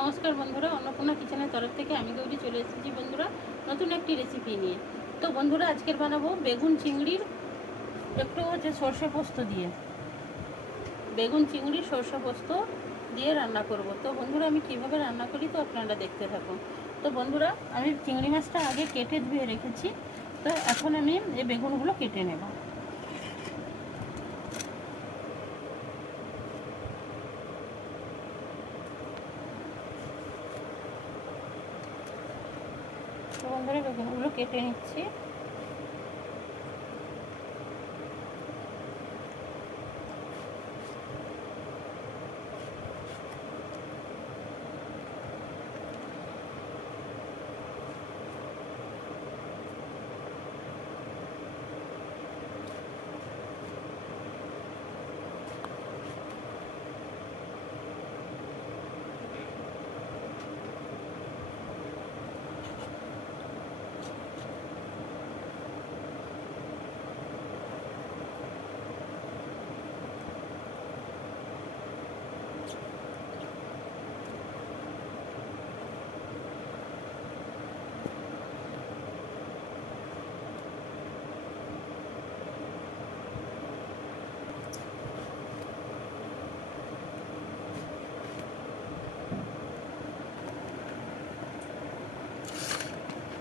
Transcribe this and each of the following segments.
নমস্কার বন্ধুরা, অন্নপূর্ণা কিচেনের তরফ থেকে আমি গৌরী চলে এসেছি বন্ধুরা নতুন একটি রেসিপি নিয়ে। তো বন্ধুরা, আজকের বানাবো বেগুন চিংড়ির একটু সর্ষে পোস্ত দিয়ে, বেগুন চিংড়ি সর্ষে পোস্ত দিয়ে রান্না করব। তো বন্ধুরা, আমি কিভাবে রান্না করি তো আপনারা দেখতে থাকুন। তো বন্ধুরা, আমি চিংড়ি মাছটা আগে কেটে ধুয়ে রেখেছি। তো এখন আমি এই বেগুনগুলো কেটে নেব। তো বন্ধুরা, বেগুনগুলো কেটে নিচ্ছি।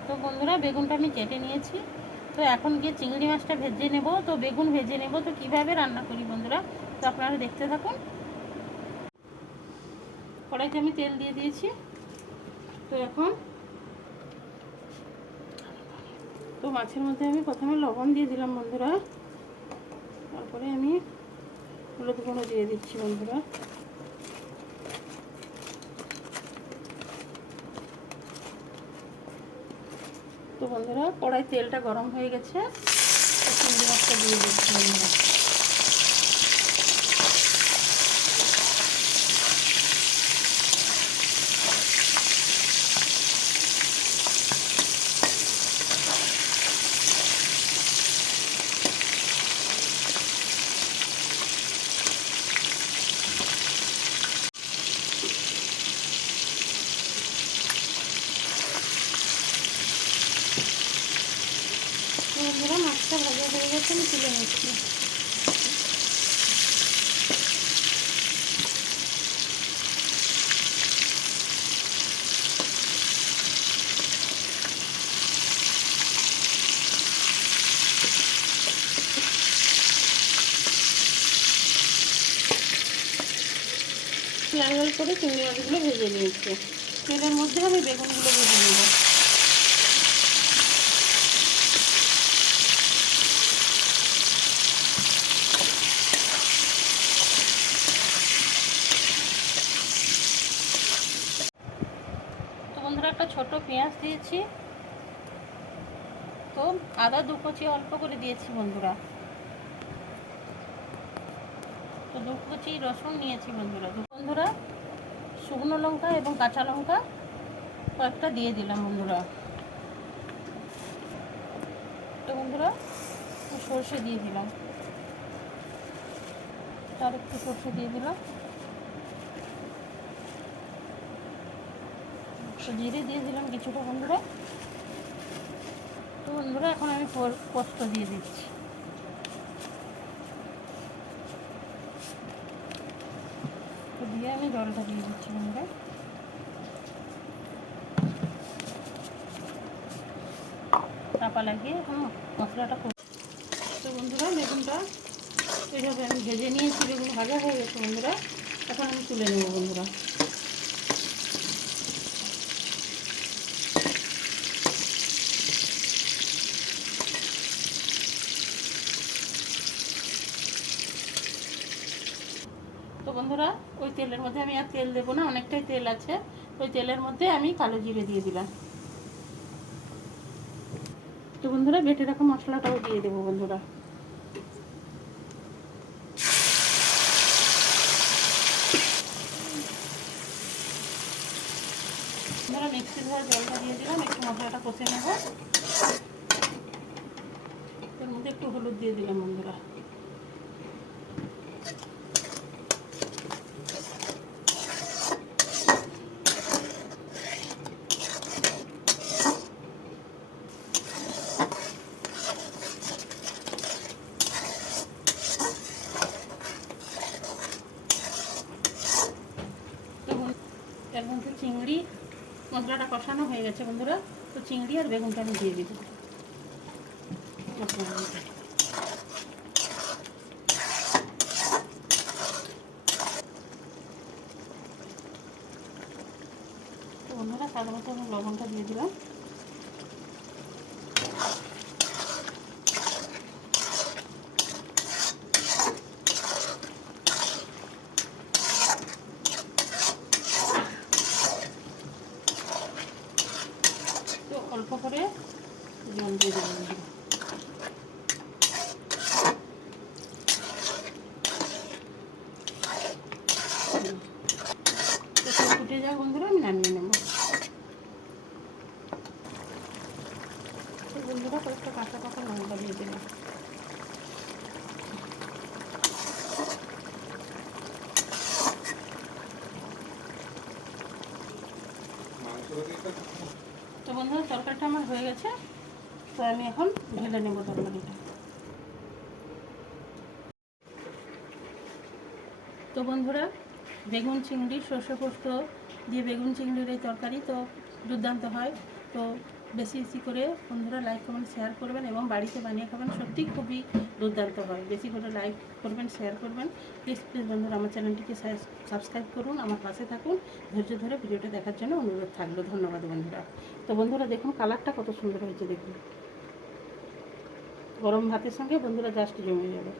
তো বন্ধুরা, বেগুনটা আমি কেটে নিয়েছি। তো এখন গিয়ে চিংড়ি মাছটা ভেজে নেব। তো বেগুন ভেজে নেব। তো কিভাবে রান্না করি বন্ধুরা, তো আপনারা দেখতে থাকুন। কড়াইতে আমি তেল দিয়ে দিয়েছি। তো এখন তো মাছের মধ্যে আমি প্রথমে লবণ দিয়ে দিলাম বন্ধুরা। তারপরে আমি হলুদ গুঁড়ো দিয়ে দিচ্ছি বন্ধুরা। তো বন্ধুরা, কড়াই তেলটা গরম হয়ে গেছে। চিংড়ি মাছটা দিয়ে দিচ্ছি বন্ধুরা। বন্ধুরা, মাছটা ভাজা হয়ে গেছে, আমি তুলে নিচ্ছি। লাল লাল করে চিংড়ি মাছগুলো ভেজে নিয়েছি। তেলের মধ্যে আমি বেগুনগুলো ভেজে নেব। তো বন্ধুরা, একটা ছোট পেঁয়াজ দিয়েছি। তো আদা 2 কুচি অল্প করে দিয়েছি বন্ধুরা। তো 2 কুচি রসুন নিয়েছি বন্ধুরা। বন্ধুরা, শুকনো লঙ্কা এবং কাঁচা লঙ্কা কয়েকটা দিয়ে দিলাম বন্ধুরা। তো বন্ধুরা, সর্ষে দিয়ে দিলাম। আর একটু সর্ষে দিয়ে দিলাম। জিরে দিয়ে দিলাম কিছুটা বন্ধুরা। তো বন্ধুরা, এখন আমি পোস্ত দিয়ে দিচ্ছি। তো দিয়ে আমি জলটা দিয়ে দিচ্ছি বন্ধুরা। চাপা লাগিয়ে এখন মশলাটা করব। তো বন্ধুরা, বেগুনটা এইভাবে আমি ভেজে নিয়েছি। বেগুন ভাজা হয়ে গেছে বন্ধুরা। এখন আমি তুলে নেব বন্ধুরা। তো বন্ধুরা, ওই তেলের মধ্যে আমি আর তেল দেবো না, অনেকটাই তেল আছে। ওই তেলের মধ্যে আমি কালো জিরে দিয়ে দিলাম। তো বন্ধুরা, বেটে রাখা মশলাটাও দিয়ে দেবো বন্ধুরা। বন্ধুরা, মিক্সি ধোয়া জলটা দিয়ে দিলাম। একটু মশলাটা কষে নেব। এর মধ্যে একটু হলুদ দিয়ে দিলাম বন্ধুরা। এর মধ্যে চিংড়ি মশলাটা কষানো হয়ে গেছে বন্ধুরা। তো চিংড়ি আর বেগুনটা আমি দিয়ে দিব মশলার মধ্যে। তো বন্ধুরা সাধারণত আমি লবণটা দিয়ে দিলাম। তো অল্প করে জল দিয়ে দেবো বন্ধুরা। তো ফুটে যাও বন্ধুরা, আমি নামিয়ে নেব। তো বন্ধুরা কয়েকটা কাঁচা পাকা লঙ্কা দিয়ে দিলাম। তো বন্ধুরা তরকারিটা আমার হয়ে গেছে। তো আমি এখন ঢেলে নেব তরকারিটা। তো বন্ধুরা বেগুন চিংড়ি সর্ষে পোস্ত দিয়ে বেগুন চিংড়ির এই তরকারি তো দুর্দান্ত হয়। তো বেশি বেশি করে বন্ধুরা লাইক কমেন্ট শেয়ার করবেন এবং বাড়িতে বানিয়ে খাবেন, সত্যি খুবই দুর্দান্ত হয়। বেশি করে লাইক করবেন, শেয়ার করবেন। প্লিজ প্লিজ বন্ধুরা আমার চ্যানেলটিকে সাবস্ক্রাইব করুন, আমার পাশে থাকুন। ধৈর্য ধরে ভিডিওটা দেখার জন্য অনুরোধ থাকলো। ধন্যবাদ বন্ধুরা। তো বন্ধুরা দেখুন কালারটা কত সুন্দর হয়েছে, দেখুন গরম ভাতের সঙ্গে বন্ধুরা জাস্ট জমে যাবে।